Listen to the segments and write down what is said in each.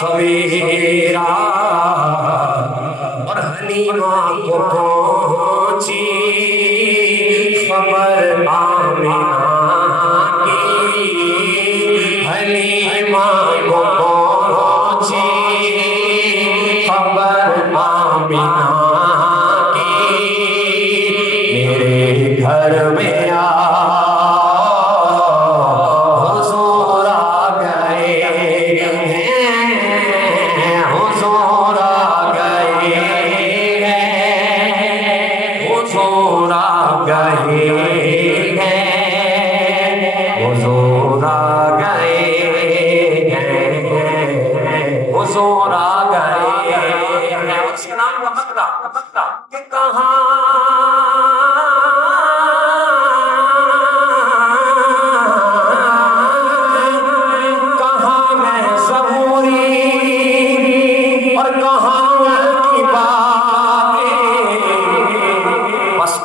سویرا اور حلیمہ کو پہنچی خبر آمنہ کی، حلیمہ کو پہنچی خبر آمنہ کی، میرے گھر میں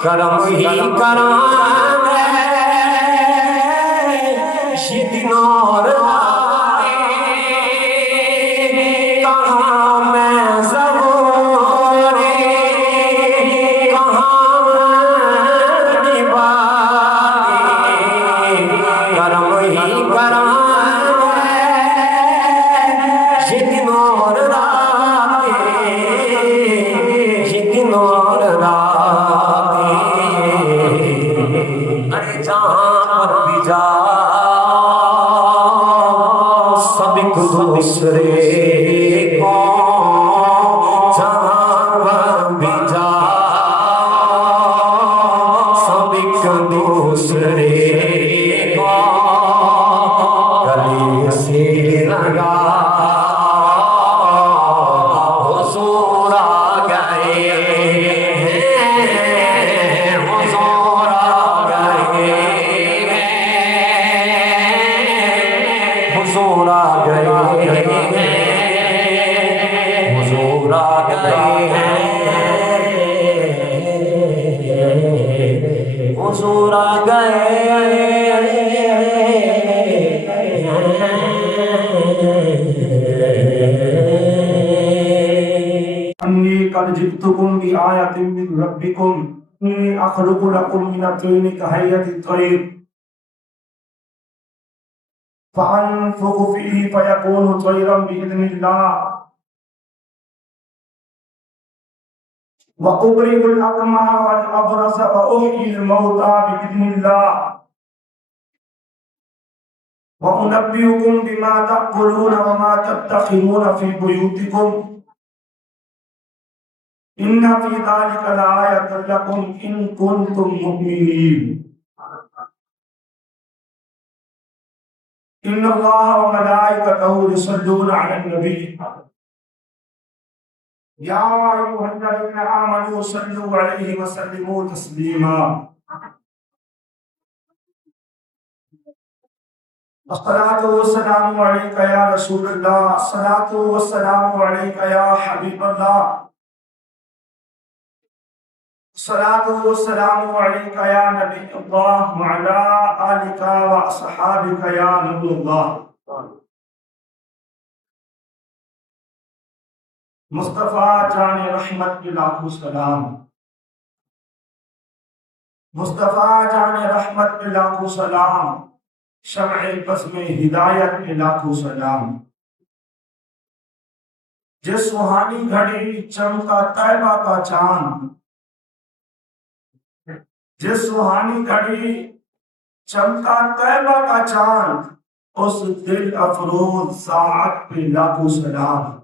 کرم ہی کرم ہے یہ دن اور راتیں، کہاں میں ضروری کہاں میں باتیں، کرم ہی کرم ہے یہ دن اور راتیں، یہ دن اور راتیں، جہاں پر بھی جا سب ایک دوسرے کو، جہاں پر بھی جا سب ایک دوسرے کو، گلے سے لگا حضور آ گئے حضور آ گئے حضور آ گئے حضور آ گئے انی قد جئتکم بآیۃ من ربکم انی اخلق لکم من الطین کہیئۃ الطیر فأنفخ فيه فيكون طيرا بإذن الله وأبرئ الأكمه والأبرص وأحيي الموتى بإذن الله وأنبئكم بما تأكلون وما تدخرون في بيوتكم إن في ذلك لآية لكم إن كنتم مؤمنين ان اللہ وملائکتہ یصلون علی النبی یا ایھا الذین آمنوا صلوا علیہ وسلموا تسلیما الصلاۃ والسلام علیک یا رسول اللہ، الصلاۃ والسلام علیک یا حبیب اللہ، الصلاۃ والسلام علیک یا نبی اللہ وعلی آلک واصحابک یا نور اللہ۔ مصطفیٰ جان رحمت کے لاکھوں سلام، مصطفیٰ جان رحمت کے لاکھوں سلام، شمع بزم ہدایت کے لاکھوں سلام، جس سہانی گھڑی چمکا طیبہ کا چاند، جس سہانی گھڑی چمکا طیبہ کا چاند، اس دل افروز ساعت پہ لاکھوں سلام۔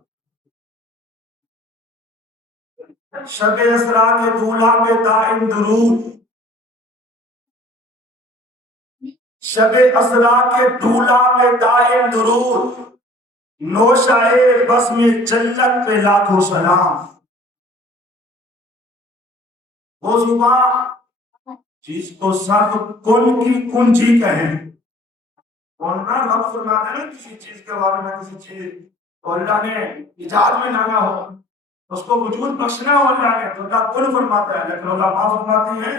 شب اسرا کے دولہا پہ دائم درود، شب اسرا کے دولہا پہ دائم درود، نوشہ بزم جلت پہ لاکھوں سلام۔ وہ زبان جس کو سب کن کی کنجی کہیں، ورنہ رب فرماتے ہیں نا کسی چیز کے بارے میں کسی چیز تو اللہ نے ایجاد میں لانا ہو اس کو وجود بخشنا ہو اللہ نے تو اللہ کل فرماتا ہے، لیکن اللہ ماں فرماتے ہیں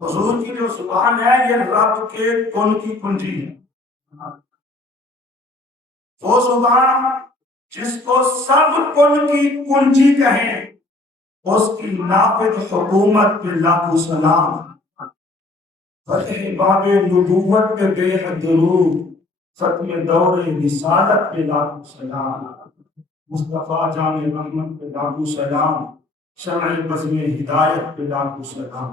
حضور کی جو زبان ہے یہ رب کے کن کی کنجی ہے، وہ زبان جس کو سب کن کی کنجی کہیں اس کی نافذ حکومت پہ لاکھوں سلام، فتح باب نبوت پہ بے حد درود، ختم دور رسالت پہ لاکھوں سلام، مصطفیٰ جان رحمت پہ لاکھوں سلام، شمع بزم ہدایت پہ لاکھوں سلام۔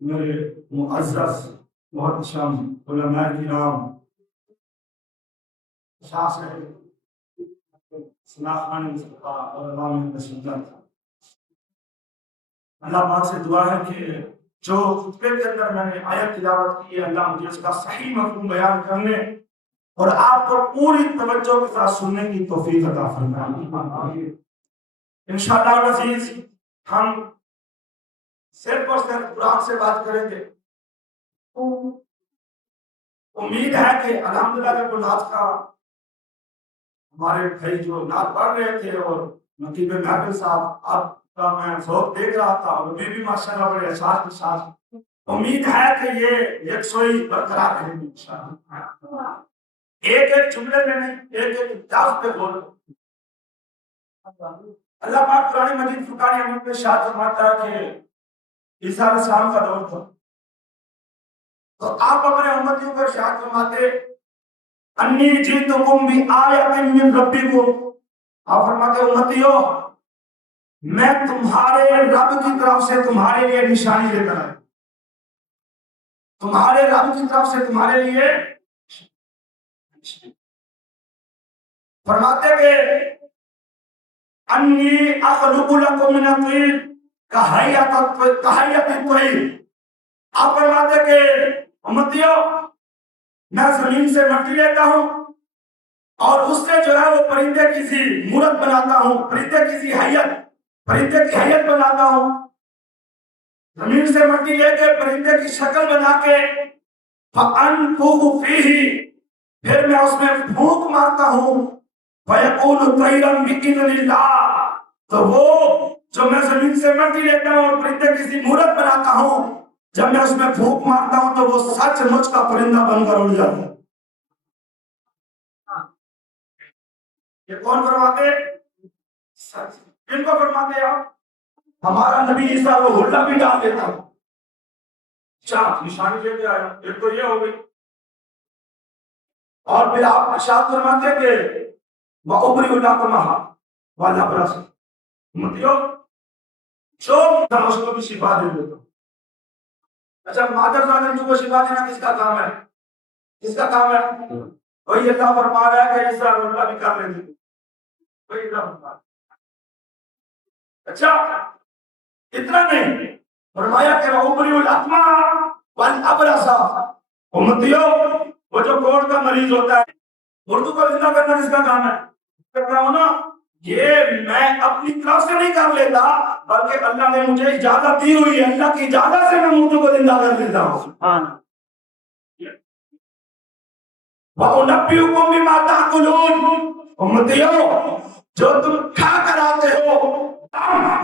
میرے معزز محتشم علماء کرام، شاہ صاحب صلاح خان مصطفیٰ اور علامہ تشدد، اللہ پاک سے دعا ہے کہ جو خطبے کے اندر میں نے آیت تلاوت کی ہے اللہ مجھے اس کا صحیح مفہوم بیان کرنے اور آپ کو پوری توجہ کے ساتھ سننے کی توفیق عطا فرمائے۔ انشاءاللہ العزیز ہم صرف اور صرف قرآن سے بات کریں گے۔ امید ہے کہ الحمدللہ جب نعت کا ہمارے بھائی جو نعت پڑھ رہے تھے اور نقیب محفل صاحب آپ کا میں ذوق دیکھ رہا تھا اور بھی ماشاءاللہ بڑے احساس کے ساتھ امید ہے کہ یہ یکسوئی برقرار رہے گی انشاءاللہ۔ ایک ایک جملے میں نہیں، ایک ایک لفظ پہ بولو۔ اللہ پاک قرآن مجید فرقان حمید میں ارشاد فرماتا ہے کہ عیسیٰ علیہ السلام کا دور تھا تو آپ اپنے امتیوں کو ارشاد فرماتے انی جئتکم بآیۃ من ربکم، آپ فرماتے امتیوں میں تمہارے رب کی طرف سے تمہارے لیے نشانی لے کر آیا، تمہارے رب کی طرف سے تمہارے لیے فرماتے کہ انی اخلق لکم من الطین کہیۃ الطیر، آپ فرماتے کہ امتیوں میں زمین سے مٹی لیتا ہوں اور اس سے جو ہے وہ پرندے کی سی مورت بناتا ہوں، پرندے کی سی حیت، پرندے کی حیت بناتا ہوں، زمین سے مٹی لے کے پرندے کی شکل بنا کے فَأَنفُخُ فِيهِ، پھر میں اس میں پھونک مارتا ہوں فَيَقُولُ طَيْرًا بِإِذْنِ اللَّهِ، تو وہ جو میں زمین سے مٹی لیتا ہوں اور پرندے کی سی مورت بناتا ہوں جب میں اس میں پھونک مارتا ہوں تو وہ سچ مچ کا پرندہ بن کر اڑ جاتا ہے۔ یہ کون فرماتے؟ سچ ان کو فرماتے آپ ہمارا نبی عیسیٰ وہ ہلا بھی ڈال دیتا ہوں۔ چار نشانی لے کے آیا، ایک تو یہ ہو گئی اور پھر آپ ارشاد فرماتے کہ وَأُبْرِئُ الْأَكْمَحَ وَالْأَبْرَصَ، مطلب جو اس کو بھی شفا دے دیتا ہوں۔ اچھا مادر زادن کو شفا دینا کس کا کام ہے؟ کس کا کام ہے؟ وہی اللہ فرما رہا ہے کہ عیسیٰ اللہ بھی کر لیتے ہیں، وہی اللہ فرما رہا ہے۔ اچھا اتنا نہیں، فرمایا کہ وَأُبْرِئُ الْأَكْمَحَ وَالْأَبْرَصَ، امتیوں وہ جو کوڑ کا مریض ہوتا ہے اردو کو زندہ کرنا کس کا کام ہے؟ کہتا ہوں نا یہ میں اپنی طرف سے نہیں کر لیتا بلکہ اللہ نے مجھے اجازت دی ہوئی ہے، اللہ کی اجازت سے میں اردو کو زندہ کر لیتا ہوں۔ وَأُنَبِّئُكُم بِمَا تَأْكُلُونَ، امتیوں جو تم کھا کر آتے ہو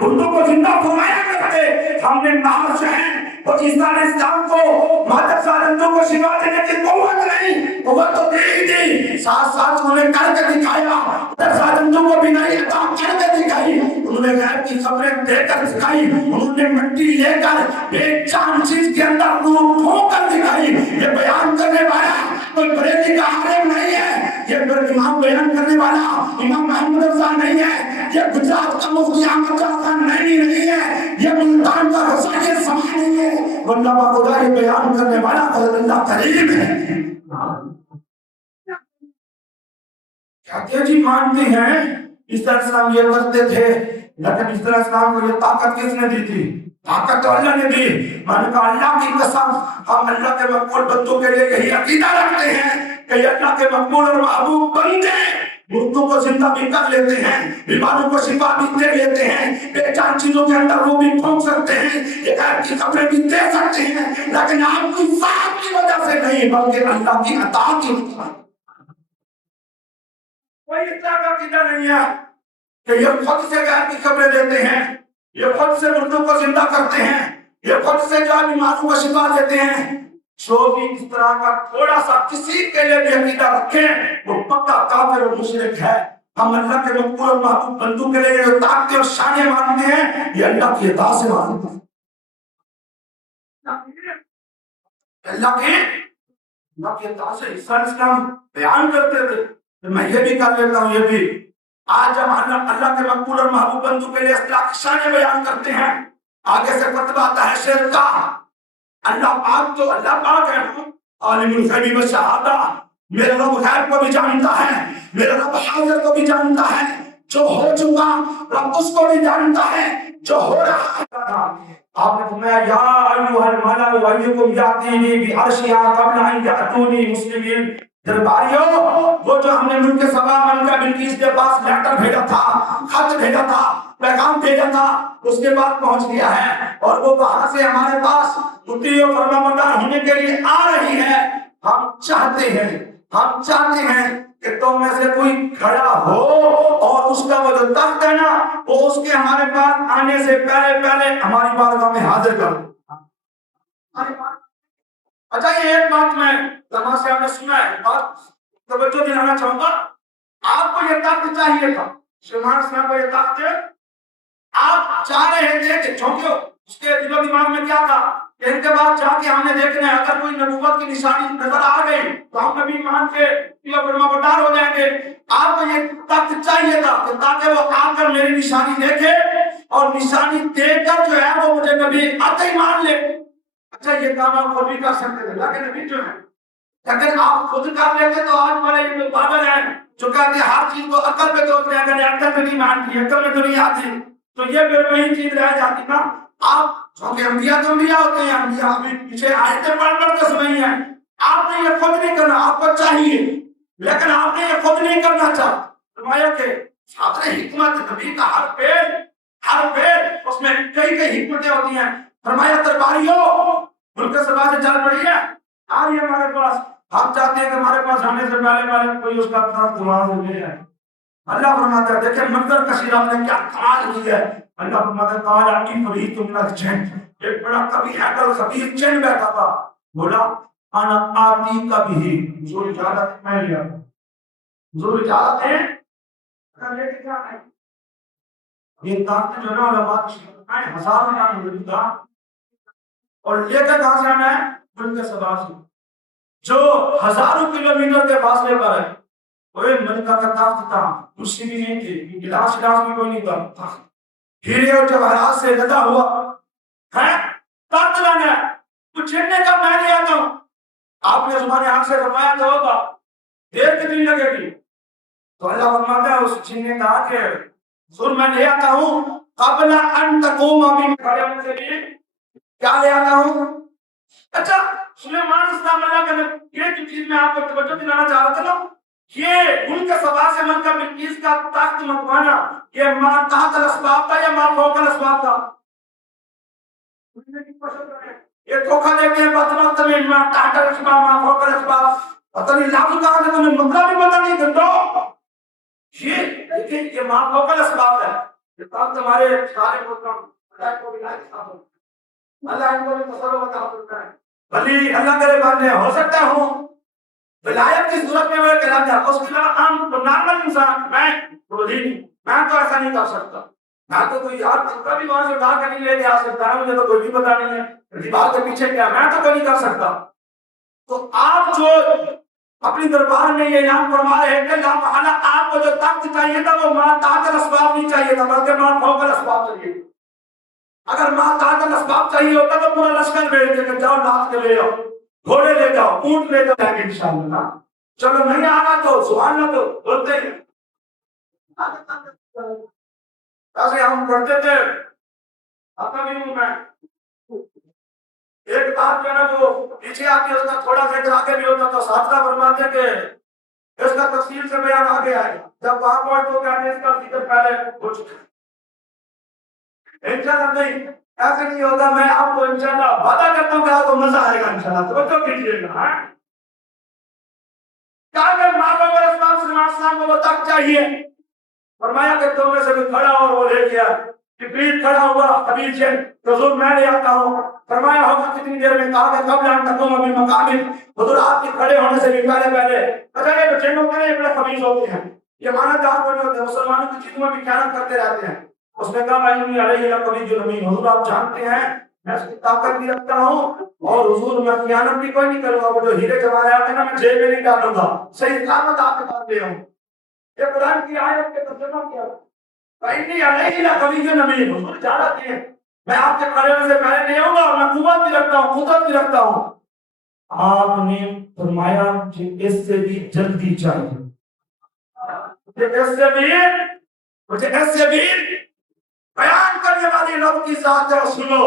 اردو کو زندہ فرمایا کرتے، ہم نے نام سے ہیں وہ عیسیٰ علیہ السلام کو مادر سالندوں کو شفا دینے کی قوت نہیں، قوت تو دے ہی دی، ساتھ ساتھ انہوں نے کر کے دکھایا، مادر سالندوں کو بھی نہیں عطا کر کے دکھائی، انہوں نے غیب کی خبریں دے کر دکھائی، انہوں نے مٹی لے کر بے جان چیز کے اندر روح پھونک کر دکھائی۔ یہ بیان کرنے والا کوئی بریلی کا عالم نہیں ہے، یہ امام بیان کرنے والا امام محمد رضا نہیں ہے، یہ گجرات کا مفتی احمد خان نہیں ہے، یہ ملتان کا رضائی سما نہیں ہے، واللہ خدا یہ بیان کرنے والا حضرت اللہ کریم ہے۔ کہتے جی مانتے ہیں اس طرح اسلام یہ کرتے تھے، لیکن اس طرح اسلام کو یہ طاقت کس نے دی تھی؟ طاقت تو اللہ نے دی۔ میں نے کہا اللہ کی قسم ہم اللہ کے مقبول بندوں کے لیے یہی عقیدہ رکھتے ہیں کہ اللہ کے مقبول اور محبوب بندے مردوں کو زندہ بھی کر لیتے ہیں، بیماروں کو شفا بھی دے لیتے ہیں، بے جان چیزوں کے اندر روح بھی پھونک سکتے ہیں، یہ غیب کی خبریں بھی دے سکتے ہیں، لیکن آپ کی ذات کی وجہ سے نہیں بلکہ اللہ کی اطاعت کی مطلب۔ کوئی اس طرح کا عقیدہ نہیں ہے کہ یہ خود سے غیر کی خبریں دیتے ہیں، یہ خود سے مردوں کو زندہ کرتے ہیں، یہ خود سے جو بیماروں کو شفا دیتے ہیں۔ جو بھی اس طرح کا تھوڑا سا کسی کے لیے بھی عقیدہ رکھیں وہ پکا کافر اور مشرک ہے۔ ہم اللہ کے مقبول اور محبوب بندوں کے لیے جو طاقتیں اور شانیں مانتے ہیں یہ اللہ کی اطاعت سے مانتے ہیں، اللہ کی اطاعت سے۔ عیسیٰ علیہ السلام بیان کرتے تھے کہ میں یہ بھی کر لیتا ہوں یہ بھی۔ آج ہم اللہ کے مقبول اور محبوب بندوں کے لیے اصلاح کی شانیں بیان کرتے ہیں، آگے سے فتویٰ آتا ہے شرک کا۔ اللہ پاک تو اللہ پاک ہے، عالم الغیب والشہادہ، میرا رب غیب کو بھی جانتا ہے، میرا رب حاضر کو بھی جانتا ہے، جو ہو چکا رب اس کو بھی جانتا ہے، جو ہو رہا ہے۔ آپ نے فرمایا یا ایھا الملأ ایکم یاتینی بعرشھا قبل ان یاتونی مسلمین۔ درباریوں، وہ جو ہم نے ملک سبا ملکہ بلقیس کے پاس لیٹر بھیجا تھا، خط بھیجا تھا، پیغام بھیجا تھا، اس کے بعد پہنچ گیا ہے اور وہ وہاں سے ہمارے پاس مطیع و فرمانبردار ہونے کے لیے آ رہی ہے۔ ہم چاہتے ہیں کہ تم میں سے کوئی کھڑا ہو اور اس کا وہ جو تخت ہے نا وہ اس کے ہمارے پاس آنے سے پہلے ہماری بارگاہ میں حاضر کر۔ اچھا یہ ایک بات میں زمان سے آپ نے سنا ہے، بات توجہ دلانا چاہوں گا۔ آپ کو یہ تخت چاہیے تھا، سلیمان السلام کو یہ تخت آپ چاہ رہے تھے کہ چونکہ اس کے دل و دماغ میں کیا تھا کہ ان کے بعد جا کے ہم نے دیکھنا ہے، اگر کوئی نبوت کی نشانی نظر آ گئی تو ہم نبی مان کے فرمانبردار ہو جائیں گے۔ آپ کو یہ تخت چاہیے تھا کہ تاکہ وہ آ کر میری نشانی دیکھے اور نشانی دیکھ کر جو ہے وہ مجھے نبی آتے ہی مان لے۔ اچھا یہ کام آپ خود بھی کر سکتے تھے، لیکن نبی جو ہے اگر آپ خود کر لیتے تو آج ہمارے جو پاگل ہیں جو کہتے ہیں ہر چیز کو عقل پہ توڑتے ہیں، اگر عقل پہ نہیں مانتی، عقل میں تو نہیں آتی تو یہ پھر وہی چیز رہ جاتی نا۔ آپ چونکہ انبیاء تو انبیاء ہوتے ہیں، انبیاء ابھی پیچھے آیتیں پڑھ کے سنائی ہیں، آپ نے یہ خود نہیں کرنا، آپ کو چاہیے لیکن آپ نے یہ خود نہیں کرنا چاہا۔ فرمایا کہ چھاتر حکمت نبی کا ہر پیڑ اس میں کئی حکمتیں ہوتی ہیں۔ فرمایا درباریوں ملک سبا سے چل پڑی ہے، آ رہی ہے ہمارے پاس، ہم چاہتے ہیں کہ ہمارے پاس آنے سے پہلے کوئی اس کا طرف دماغ ہو جائے۔ اللہ فرماتا ہے دیکھیں منظر کشید آپ نے کیا کمال کی ہے۔ اللہ فرماتا ہے قال عفریت من الجن، ایک بڑا کبھی حیدر خبیر جن بیٹھا تھا، بولا انا آتی کبھی، حضور اجازت میں لیا، حضور اجازت ہے لے کے کیا ہے یہ طاقت جو ہے نا علماء میں ہزار نام موجود تھا اور لے کے کہاں سے آنا ہے ملک سبا سے جو ہزاروں کلومیٹر کے فاصلے پر ہے۔ وہ ملکہ کا تخت تھا، کرسی بھی نہیں تھی، گلاس بھی کوئی نہیں تھا، ہیرے اور جواہرات سے لدا ہوا ہے، تخت لانا ہے، تو چھیننے کا میں نہیں آتا ہوں۔ آپ نے زبان آنکھ سے فرمایا تو ہوگا دیر کتنی لگے گی، تو اللہ فرماتا ہے اس چھیننے کا آنکھ ہے ضرور میں لے آتا ہوں قبل ان تقوم من کھڑے ہونے سے بھی کیا لے آتا ہوں۔ اچھا سلیمان السلام اللہ کا یہ چیز میں آپ کو توجہ دلانا چاہ رہا تھا نا، یہ ملک سبا سے ملکہ بلقیس کا تخت منگوانا یہ ماں تحت الاسباب تھا یا ماں فوق الاسباب تھا؟ یہ دھوکہ دیتے ہیں بدبخت میں ماں تحت الاسباب ماں فوق الاسباب، پتہ نہیں لفظ کہاں سے تمہیں مطلب بھی پتہ نہیں کرتا۔ یہ لیکن یہ ماں فوق الاسباب ہے، یہ تخت ہمارے سارے ملکوں اللہ کو بھی لائق تھا، اللہ ان کو بھی تصرف عطا کرتا ہے۔ بلی اللہ کرے بندے ہو سکتا ہوں ولایت کی صورت میں میرے کلام جاتا اس کے علاوہ عام نارمل انسان میں تو ایسا نہیں کر سکتا، میں تو کوئی یار کبھی وہاں سے اٹھا کے نہیں لے کے آ سکتا ہے، مجھے تو کوئی بھی پتا نہیں ہے دیوار کے پیچھے کیا، میں تو کوئی نہیں کر سکتا۔ تو آپ جو اپنی دربار میں یہ اعلان فرما رہے ہیں کہ لا محالہ آپ کو جو تخت چاہیے تھا وہ ماں تحت الاسباب نہیں چاہیے تھا بلکہ ماں فوق الاسباب چاہیے۔ اگر ماں تحت الاسباب چاہیے ہوتا تو پورا لشکر بھیج دے کہ جاؤ لاکھ کے لے آؤ، گھوڑے لے جاؤ، اونٹ لے جاؤ انشاءاللہ۔ چلو نہیں آ رہا تو سبحان اللہ تو بولتے ہیں ایسے ہم پڑھتے تھے اپنا بھی ہوں میں ایک بات جو ہے نا جو پیچھے آتی ہے اس کا تھوڑا سا آگے بھی ہوتا تو ساتھا فرماتے کہ اس کا تفصیل سے بیان آگے آئے گا، جب وہاں پہنچ تو کہتے ہیں اس کا ذکر پہلے ہو چکا انشاءاللہ نہیں ایسے نہیں ہوگا۔ میں آپ کو انشاءاللہ وعدہ کرتا ہوں کہ آپ کو مزہ آئے گا انشاءاللہ، توجہ کیجیے گا۔ کہا کہ ماں باپ اور اسباب سلمان السلام کو بتا چاہیے. فرمایا کہ تم میں سے بھی کھڑا اور وہ لے گیا. جبریل کھڑا ہوا حبیب سے حضور میں لے آتا ہوں. فرمایا ہوگا کتنی دیر میں؟ کہا کہ قبل ان تقوم ابھی مقامک، حضور آپ کے کھڑے ہونے سے بھی پہلے. اچھا یہ بچے لوگ ہیں بڑے خبیث ہوتے ہیں، یہ مانا جہاں پر ہوتے ہیں مسلمانوں کی چیزوں میں بھی خیانت کرتے رہتے ہیں. اس نے کہا میں علیہ لقبی جو نبی، حضور آپ جانتے ہیں میں اس کی طاقت بھی رکھتا ہوں اور حضور میں خیانت بھی کوئی نہیں کروں گا. وہ جو ہیرے جواہرات آتے ہیں نا میں جیب میں نہیں ڈالوں گا، صحیح سلامت آپ کے پاس لے آؤں. یہ قرآن کی آیت کے ترجمہ کیا؟ فَإِنِّي عَلَيْهِ لَقَوِيٌّ أَمِينٌ. حضور جانتے ہیں میں آپ کے کھڑے ہونے سے پہلے نہیں آؤں گا اور میں قوت بھی رکھتا ہوں، قدرت بھی رکھتا ہوں. آپ نے فرمایا کہ اس سے بھی جلدی چاہیے، مجھے اس سے بھی بیان کرنے والی رب کی ذات ہے. سنو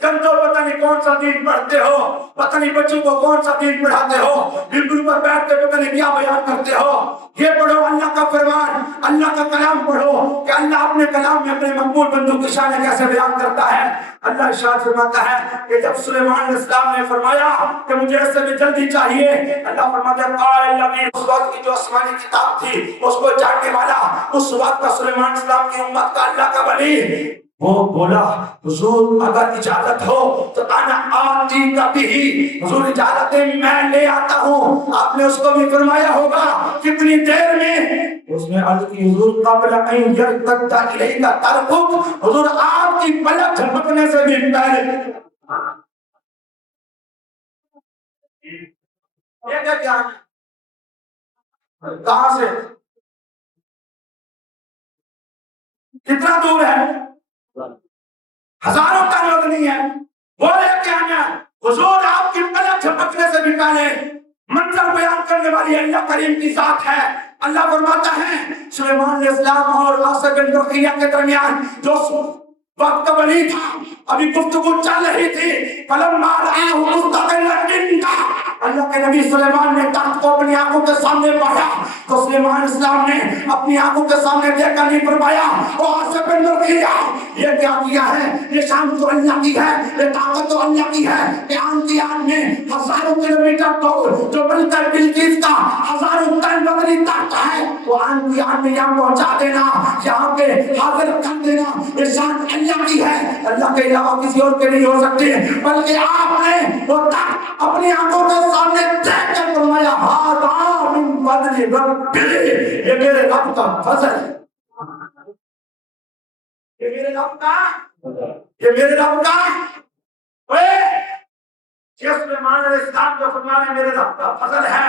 کندھوں پتہ نہیں کون سا دین پڑھتے ہو، پتہ نہیں بچوں کو کون سا دین پڑھاتے ہو، بالکل پر بیٹھ کے پتہ نہیں کیا بیان کرتے ہو. یہ پڑھو اللہ کا فرمان، اللہ کا کلام پڑھو کہ اللہ اپنے کلام میں اپنے مقبول بندوں کی شان کیسے بیان کرتا ہے. اللہ ارشاد فرماتا ہے کہ جب سلیمان علیہ السلام نے فرمایا کہ مجھے اس سے بھی جلدی چاہیے، اللہ فرماتا ہے قال الذی، اس وقت کی جو آسمانی کتاب تھی اس کو جاننے والا، اس وقت کا سلیمان علیہ السلام کی امت کا اللہ کا ولی، وہ بولا حضور اگر اجازت ہو تو انا آتی کبھی، حضور اجازت ہے میں لے آتا ہوں. آپ نے اس کو بھی فرمایا ہوگا کتنی دیر میں؟ اس نے عرض کی حضور قبل ان یرتد الیک طرفک، حضور آپ کی پلک جھپکنے سے بھی پہلے. یہ کیا کہاں سے کتنا دور ہے؟ ہزاروں کا مدنی ہے. وہ لے کے آنا حضور آپ کی پلک جھپکنے سے بھی پہلے. منظر بیان کرنے والی اللہ کریم کی ذات ہے. اللہ فرماتا ہے سلیمان علیہ السلام اور آصف بن برقیہ کے درمیان جو وقت ولی تھا، ابھی گفتگو چل رہی تھی. فلما رآہ مستقلا عنده، اللہ کے نبی سلیمان نے تخت کو اپنی آنکھوں کے سامنے پایا تو سلیمان علیہ السلام نے اپنی آنکھوں کے سامنے دیکھ کر نہیں فرمایا وہ آصف بن برقیہ یہ کیا کیا ہے؟ یہ شان تو اللہ کی ہے، یہ طاقت تو اللہ کی ہے کہ آن کی آن میں ہزاروں کلومیٹر دور جو بلکہ بلقیس کا ہزاروں ٹن بدری تخت ہے وہ آن کی آن میں یہاں پہنچا دینا، یہاں پہ حاضر کر دینا. یہ شان اللہ کی ہے، اللہ کے علاوہ کسی اور کے نہیں ہو سکتے. بلکہ آپ نے وہ تخت اپنی آنکھوں کے سامنے دیکھ کر فرمایا ھذا من فضل ربی، یہ میرے رب کا فضل ہے، یہ میرے رب کا، یہ میرے رب کا. سلیمان علیہ السلام کا فرمانا میرے رب کا فضل ہے.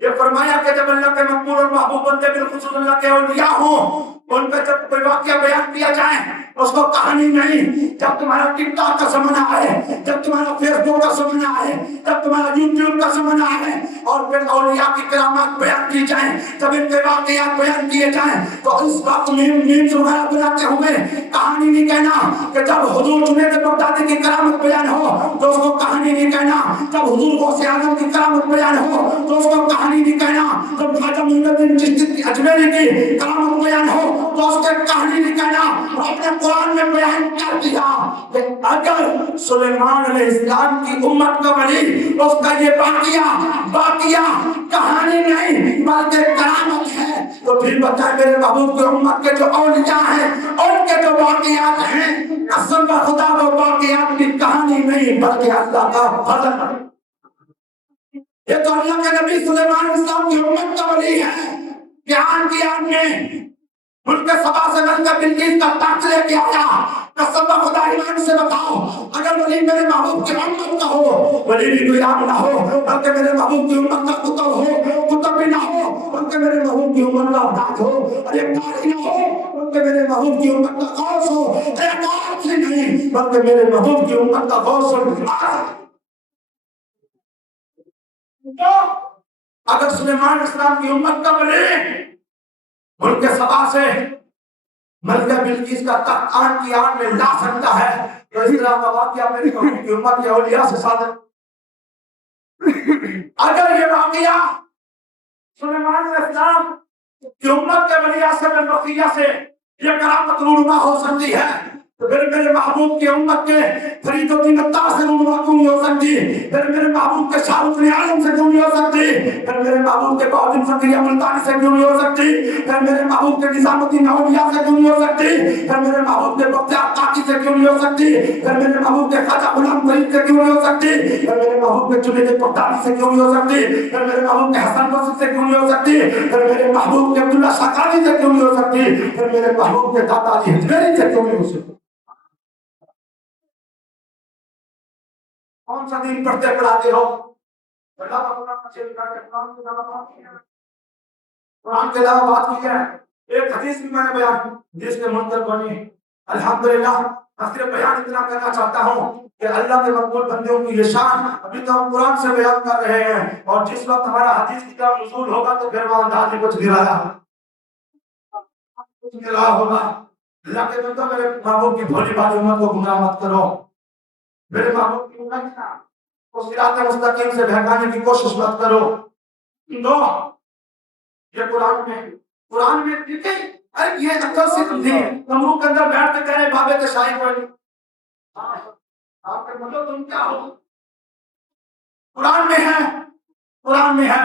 یہ فرمایا کہ جب اللہ کے مقبول اور محبوب بندے بالخصوص اللہ کے اولیاء ہوں ان پہ جب کوئی واقعہ بیان کیا جائے اس کو کہانی نہیں. جب تمہارا ٹک ٹاک کا زمانہ آئے، جب تمہارا فیس بک کا زمانہ آئے، جب تمہارا یوٹیوب کا زمانہ آئے اور پھر اولیاء کی کرامات بیان کی جائیں، جب ان کے واقعات بیان کیے جائیں تو اس وقت میمز وغیرہ بناتے ہوئے کہانی نہیں کہنا کہ جب حضور جنید بغدادی کی کرامت بیان ہو تو اس کو کہانی نہیں کہنا، جب حضور غوث اعظم کی کرامت بیان ہو تو اس کو کہانی نہیں کہنا، جب خواجہ معین الدین چشتی کی اجمیری کی کرامت بیان ہو تو اس کے کہانی نہیں کہنا. اپنے قرآن میں بیان کر دیا کہ اگر سلیمان علیہ السلام کی امت کا ولی اس کا یہ واقعہ کہانی نہیں بلکہ کرامت ہے تو پھر بتائیں میرے محبوب کی امت کے جو اولیاء ہیں ان کے جو واقعات ہیں قسم خدا وہ واقعات کی کہانی نہیں بلکہ اللہ کا فضل ہے. یہ تو اللہ کے نبی سلیمان علیہ السلام کی امت کا ولی ہے کہ آن کی آن میں ملک سبا سے مل کر بلقیس کا تخت لے کے آیا. قسم خدا ایمان سے بتاؤ اگر ولی میرے محبوب کی امت کا ہو، ولی بھی کوئی عام نہ ہو بلکہ میرے محبوب کی امت کا کتب ہو، کتب بھی نہ ہو بلکہ میرے محبوب کی امت کا تاج ہو، اور ایک تاج نہ ہو بلکہ میرے محبوب کی امت کا غوث ہو، ایک غوث ہی نہیں بلکہ میرے محبوب کی امت کا غوث ہو. اگر سلیمان علیہ السلام کی امت کا ولی ملک سبا سے ملکہ بلقیس کا تخت آن کی آن میں لا سکتا ہے تو اسی طرح کا واقعہ میری محبوب کی امت کے اولیاء سے صادر. اگر یہ واقعہ سلیمان علیہ السلام کی امت کے ولی آصف بن برقیہ سے یہ کرامت رونما ہو سکتی ہے تو پھر میرے محبوب کی امت کے فرید الدین عطار سے رونما کیوں نہیں ہو سکتی؟ پھر میرے محبوب کے شاہ رخ عالم سے کیوں نہیں ہو سکتی؟ پھر میرے محبوب کے بہادر فقیہ ملتانی سے کیوں نہیں ہو سکتی؟ پھر میرے محبوب کے نظام الدین اولیاء سے کیوں نہیں ہو سکتی؟ پھر میرے محبوب کے بختیار کاکی سے کیوں نہیں ہو سکتی؟ پھر میرے محبوب کے خواجہ غلام فرید سے کیوں نہیں ہو سکتی؟ پھر میرے محبوب کے جنید بغدادی سے کیوں نہیں ہو سکتی؟ پھر میرے محبوب کے حسن بصری سے کیوں نہیں ہو سکتی؟ پھر میرے محبوب کے عبداللہ شاکانی سے کیوں نہیں ہو سکتی؟ پھر میرے محبوب کے داتا علی حجویری سے کیوں نہیں ہو سکتی؟ کون سا دین پڑھتے پڑھاتے ہو؟ قرآن کے علاوہ بات کی ہے. ایک حدیث بھی میں نے بیان جس کے منتر بنی الحمدللہ. میں صرف بیان اتنا کرنا چاہتا ہوں کہ اللہ کے مقبول بندوں کی یہ شان ابھی تو ہم قرآن سے بیان کر رہے ہیں، اور جس وقت ہمارا حدیث کی طرف نزول ہوگا تو پھر وہاں انداز کچھ گرایا کچھ گرا ہوگا. اللہ کے بندوں میرے محبوب کی بھولی بھالی امت کو گمراہ مت کرو. میرے محبوب کی امت کو صراط مستقیم سے بہکانے کی کوشش مت کرو. دو یہ قرآن میں ٹھیک ہے. ارے یہ اکل سے تم نہیں تمرو کے اندر بیٹھ کے کہنے بابے کے شاہی کوئی آپ کے مطلب تم کیا ہو؟ قرآن میں ہے، قرآن میں ہے.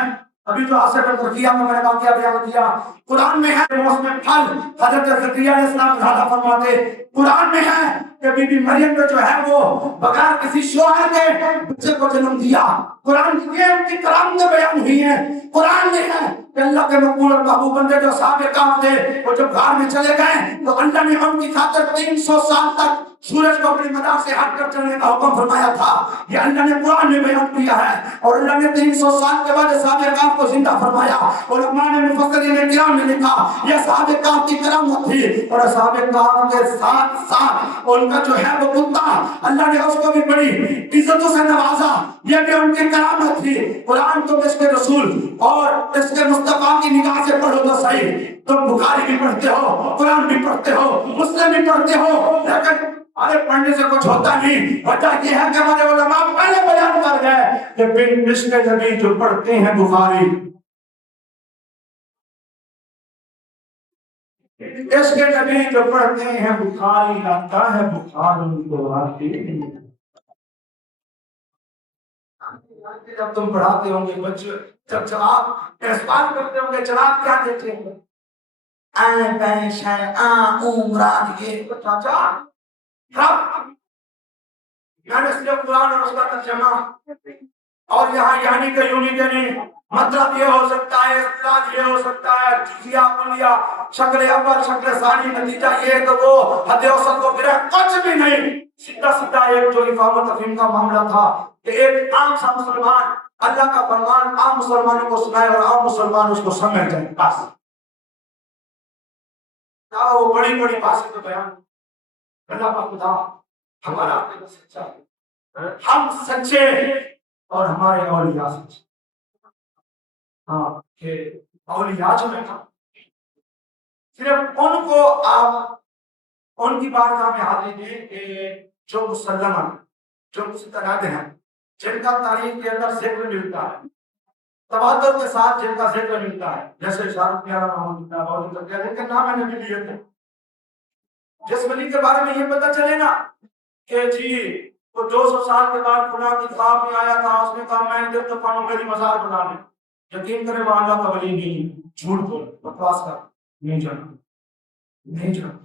ابھی جو آصف الفرقیہ میں نے واقعہ بیان کیا قرآن میں ہے. موسم پھل حضرت زکریا علیہ السلام زیادہ فرماتے. قرآن میں ہے کہ بی بی مریم نے جو ہے وہ بغیر کسی شوہر کے بچے کو جنم دیا. قرآن کی ان کی کرامتیں بیان ہوئی ہیں. قرآن میں ہے کہ اللہ کے مقبول اور محبوب بندے جو صحابہ کرام تھے وہ جب غار میں چلے گئے تو اللہ نے ان کی خاطر 300 سال تک سورج کو اپنی مدار سے ہٹ کر چلنے کا حکم فرمایا تھا. یہ اللہ نے قرآن میں بیان کیا ہے. اور اللہ نے 300 سال کے بعد صحابہ کرام کو زندہ فرمایا. اور علماء نے مفسرین کرام نے لکھا یہ صحابہ کرام کی کرامت تھی. اور صحابہ کرام کے ساتھ ساتھ ان کا جو ہے وہ کتا اللہ نے اس کو بھی بڑی عزتوں سے نوازا. یہ بھی ان کی کرامت تھی. قرآن تم اس کے رسول اور اس کے مصطفیٰ کی نگاہ سے پڑھو تو صحیح. تم بخاری بھی پڑھتے ہو، قرآن بھی پڑھتے ہو، مسلم بھی پڑھتے ہو، لیکن ارے پڑھنے سے کچھ ہوتا نہیں. وجہ یہ ہے کہ ہمارے علماء پہلے بیان کر گئے کہ بن عشق نبی جو پڑھتے ہیں بخاری، عشق نبی جو پڑھتے ہیں بخاری آتا ہے بخار ان کو آتی نہیں. جب تم پڑھاتے ہوں گے بچے جب جواب سوال کرتے ہوں گے جواب کیا دیتے ہیں؟ پیش ہے مراد یہ چاچا رب یعنی صرف قرآن اور اس کا ترجمہ اور یہاں یعنی کہ یونی کہ نہیں مطلب یہ ہو سکتا ہے استدلال یہ ہو سکتا ہے جزیہ کلیہ شکل اول شکل ثانی نتیجہ یہ تو وہ حد اوسط کو گرہ کچھ بھی نہیں. سیدھا سیدھا ایک جو افہام و تفہیم کا معاملہ تھا کہ ایک عام سا مسلمان اللہ کا فرمان عام مسلمانوں کو سنائے اور عام مسلمان اس کو سمجھ جائیں. بس وہ بڑی بڑی باتیں تو بیان اللہ کا خدا ہمارا سچا ہم سچے اور ہمارے اولیاء سچے. ہاں کہ اولیاء جو ہے نا صرف ان کو آپ ان کی بارگاہ میں حاضر دیں کہ جو مسلمان جو مستند ہیں جن کا تاریخ کے اندر ذکر ملتا ہے تواتر کے ساتھ جن کا ذکر ملتا ہے جیسے شاہ رخ پیارا محمد اللہ جن کے نام میں نے لیے تھے. جس ولی کے بارے میں یہ پتہ چلے نا کہ جی وہ 200 سال کے بعد خدا کی خواب میں آیا تھا اس نے کہا میں جب تو پڑھوں میری مزار بنا لیں. یقین کرے وہ اللہ کا ولی نہیں جھوٹ بول بکواس کر نہیں جانا نہیں جانا.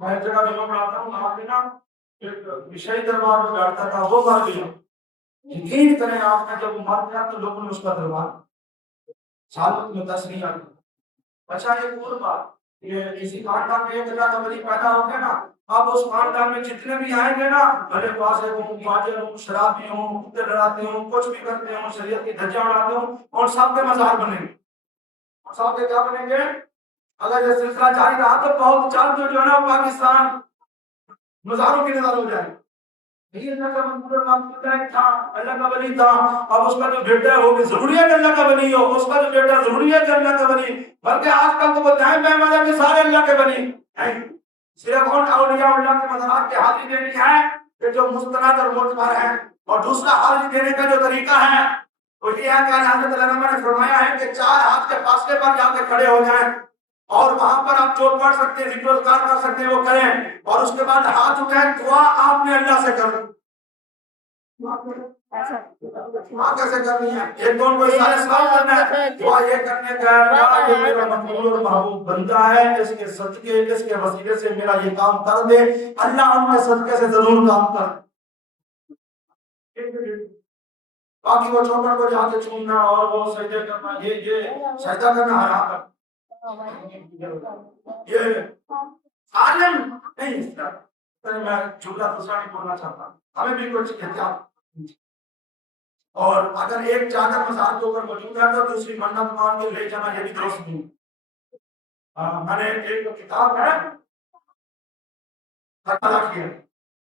میں ایک جگہ جب پڑھاتا ہوں آپ نے نا ایک مشائی دربار میں بیٹھتا تھا وہ مر گیا. یقین کریں آپ نے جب وہ مر گیا تو لوگوں نے اس کا دربار سالت میں 10 نہیں آتا. اچھا ایک اور بات یہ کسی خاندان میں ایک اللہ کا ولی پیدا ہو گیا نا اب اس خاندان میں جتنے بھی آئیں گے نا بھلے پاسے ہوں فاجر ہوں شرابی ہوں کتے لڑاتے ہوں کچھ بھی کرتے ہوں شریعت کی دھجیاں اڑاتے ہوں اور سب کے مزار بنیں گے. سب کے کیا بنیں گے؟ اگر یہ سلسلہ جاری رہا تو بہت جلد جو ہے نا پاکستان مزاروں کی نظر ہو جائے. یہ اللہ کا منظور معبود تھا اللہ کا ولی تھا. اب اس کا جو بیٹا ہے وہ بھی ضروری ہے کہ اللہ کا ولی ہو. اس کا جو بیٹا ضروری ہے کہ اللہ کا ولی. بلکہ آج کل تو وہ دائیں بائیں والے بھی سارے اللہ کے ولی ہیں. صرف ان اولیاء اللہ کے مزارات کے حاضری دینی ہے کہ جو مستند اور معتبر ہیں. اور دوسرا حاضری دینے کا جو طریقہ ہے وہ یہ ہے کہ حضرت علامہ نے فرمایا ہے کہ 4 ہاتھ کے فاصلے پر جا کے کھڑے ہو جائیں اور وہاں پر آپ جو پڑھ سکتے ہیں ذکر و اذکار کر سکتے ہیں وہ کریں، اور اس کے بعد ہاتھ اٹھائیں، دعا آپ نے اللہ سے کر دعا کیسے کرنی ہے؟ ایک دون کو اشارے سلام کرنا ہے، دعا یہ کرنے کا ہے اللہ یہ میرا مقبول اور محبوب بندہ ہے، اس کے صدقے اس کے وسیلے سے میرا یہ کام کر دے، اللہ ان کے صدقے سے ضرور کام کر باقی وہ چوکر کو جا کے چھومنا اور وہ سجدے کرنا، یہ سجدہ کرنا حرام ہے، یہ عالم نہیں اس طرح۔ میں جملہ دوسرا نہیں بولنا چاہتا، ہمیں بھی کچھ احتیاط، اور اگر ایک چادر مزار کے اوپر موجود ہے تو دوسری منت مان کے لے جانا یہ بھی درست نہیں۔ میں نے ایک کتاب ہے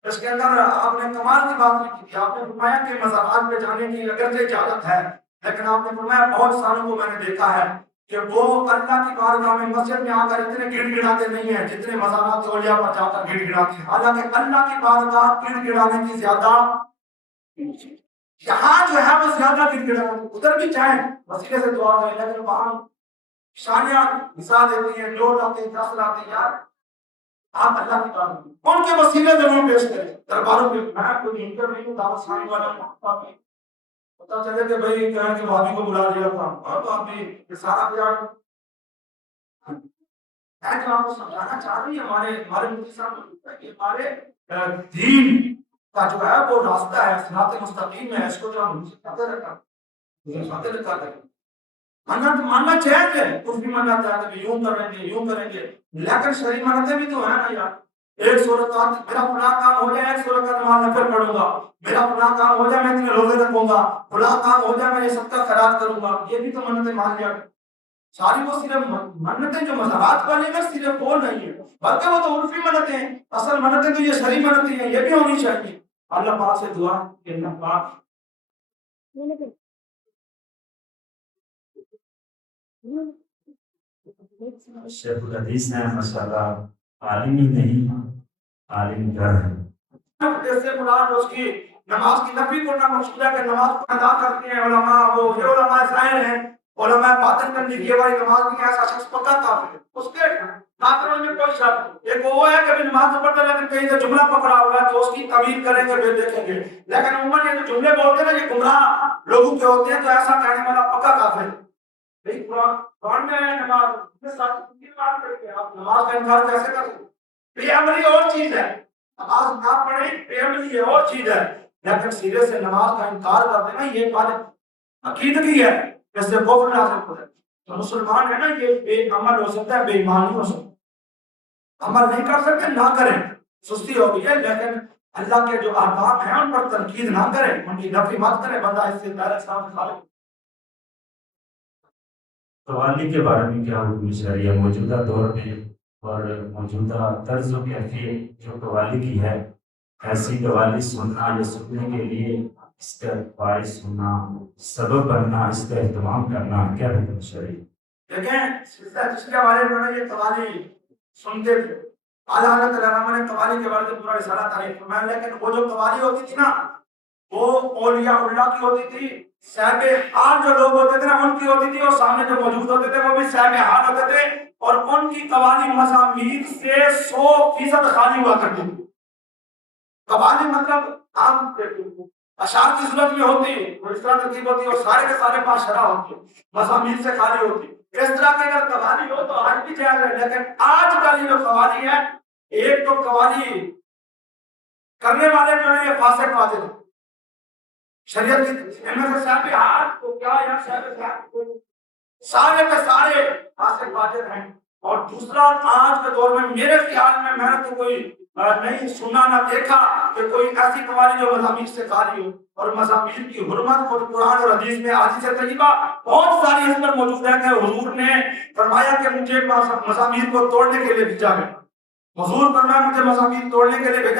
اس کے اندر آپ نے کمال کی بات لکھی تھی، آپ نے فرمایا کہ مزارات پہ جانے کی اگرچہ اجازت ہے، لیکن آپ نے فرمایا بہت ساروں کو میں نے دیکھا ہے کہ وہ اللہ کی بارگاہ میں مسجد میں آ کر اتنے گڑ گڑاتے نہیں ہیں جتنے مزارات اولیاء پر جا کر گڑ گڑاتے ہیں، حالانکہ اللہ کی بارگاہ گڑ گڑانے کی زیادہ یہاں جو ہے وہ زیادہ گڑ گڑانے، ادھر بھی چاہیں وسیلے سے دعا کریں، لیکن وہاں شانیاں مثال دیتی ہیں، جو لاتے ہیں 10 لاتے ہیں، یار آپ اللہ کی بارگاہ ان کے وسیلے ضرور پیش کریں درباروں میں۔ میں کوئی انکر نہیں ہوں، دعوت خانے والا پتا چلے کہ بھائی کہیں کہ بھابھی کو بلا لیا تھا، اور تو آپ بھی یہ سارا پیار ہے جو آپ کو سمجھانا چاہ رہی ہے ہمارے مفتی صاحب کہ ہمارے دین کا جو ہے وہ راستہ ہے، صراط مستقیم ہے، اس کو جو ہم سکھاتے رکھا ہے، منت ماننا چاہتے ہیں، کچھ بھی ماننا چاہتے ہیں، یوں کریں گے، لیکن شرعی منتیں بھی تو ہیں نا یار، ایک سو رکعت میرا فلاں کام ہو جائے، 100 رکعت نماز نفل پڑھوں گا، میرا فلاں کام ہو جائے میں اتنے روزے رکھوں گا، فلاں کام ہو جائے میں یہ سب کا خیرات کروں گا، یہ بھی تو منتیں مان لیا۔ ساری وہ صرف منتیں جو مزارات والی ہیں صرف وہ نہیں ہے، بلکہ وہ تو عرفی منتیں ہیں، اصل منتیں تو یہ شرعی منتیں ہیں، یہ بھی ہونی چاہیے۔ اللہ پاک سے دعا کہ اللہ پاک شیخ الحدیث ہیں ماشاءاللہ، عالم ہی نہیں عالم گھر ہے۔ جیسے مراد اس کی نماز کی نفی کرنا مقصود ہے کہ نماز کو ادا کرتے ہیں علماء، وہ یہ علماء ظاہر ہیں، علماء باطن کرنے کی والی نماز کی ایسا شخص پکا کافر ہے، اس کے کافروں میں کوئی شک۔ ایک وہ ہے کہ نماز تو پڑھتا لیکن کہیں سے جملہ پکڑا ہوا ہے تو اس کی تعویل کریں گے پھر دیکھیں گے، لیکن عموماً یہ جو جملے بولتے ہیں نا یہ گمراہ لوگوں کے ہوتے ہیں، تو ایسا کہنے والا پکا کافر ہے۔ قرآن میں ہے نماز آپ نماز کا انکار کیسے کر سکتے؟ بے عملی اور چیز ہے، نماز نہ پڑھیں بے عملی ہے اور چیز ہے، لیکن سیرے سے نماز کا انکار کر دینا یہ بات عقیدتی ہے، اس سے کفر لازم ہوتا ہے۔ تو مسلمان ہے نا یہ بے عمل ہو سکتا ہے، بے ایمان نہیں ہو سکتا، عمل نہیں کر سکتے نہ کریں، سستی ہو گئی ہے، لیکن اللہ کے جو احکام ہیں ان پر تنقید نہ کریں، ان کی نفی مت کریں، بندہ اس سے دائرہ اسلام سے خارج۔ قوالی کے بارے میں کیا حکم شرعی ہے موجودہ دور میں اور موجودہ طرز و کیفیت جو قوالی کی ہے، ایسی قوالی سننا یا سننے کے لیے اس کا باعث سننا، سبب بننا، اس کا اہتمام کرنا، کیا حکم شرعی؟ دیکھیں سلسلہ جس کے بارے میں یہ قوالی سنتے تھے، اعلیٰ حضرت علامہ نے قوالی کے بارے میں پورا رسالہ تعریف فرمایا، لیکن وہ جو قوالی ہوتی تھی نا وہ اولیاء اللہ کی ہوتی تھی، صاحب حال جو لوگ ہوتے تھے نا ان کی ہوتی تھی، اور سامنے جو موجود ہوتے تھے وہ بھی صاحب حال ہوتے تھے، اور ان کی قوالی مزامیر سے 100% خالی ہوا کرتی تھی۔ قوالی مطلب عام اشعار کی صورت میں ہوتی ہے، اور اس طرح ترتیب ہوتی ہے، اور سارے کے سارے بادشاہ ہوتے ہیں، مزامیر سے خالی ہوتی ہے۔ اس طرح کی اگر قوالی ہو تو آج بھی جائز ہے، لیکن آج کل یہ جو قوالی ہے، ایک تو قوالی کرنے والے جو ہیں یہ فاسق فاجر ہیں، شریعت کی ان میں سے صاحب حال کو کیا یا صاحب کو سارے کے سارے فاسق فاجر ہیں۔ اور دوسرا آج کے دور میں میرے خیال میں میں نے تو کوئی نہیں سنا نہ دیکھا کہ کوئی ایسی قوالی جو مزامیر سے خالی ہو، اور مزامیر کی حرمت خود قرآن اور حدیث میں احادیث طیبہ بہت ساری اس پر موجود ہے کہ حضور نے فرمایا کہ مجھے مزامیر کو توڑنے کے لیے بھیجا گیا، حضور فرمایا مجھے مزامیر توڑنے کے لیے بھیجا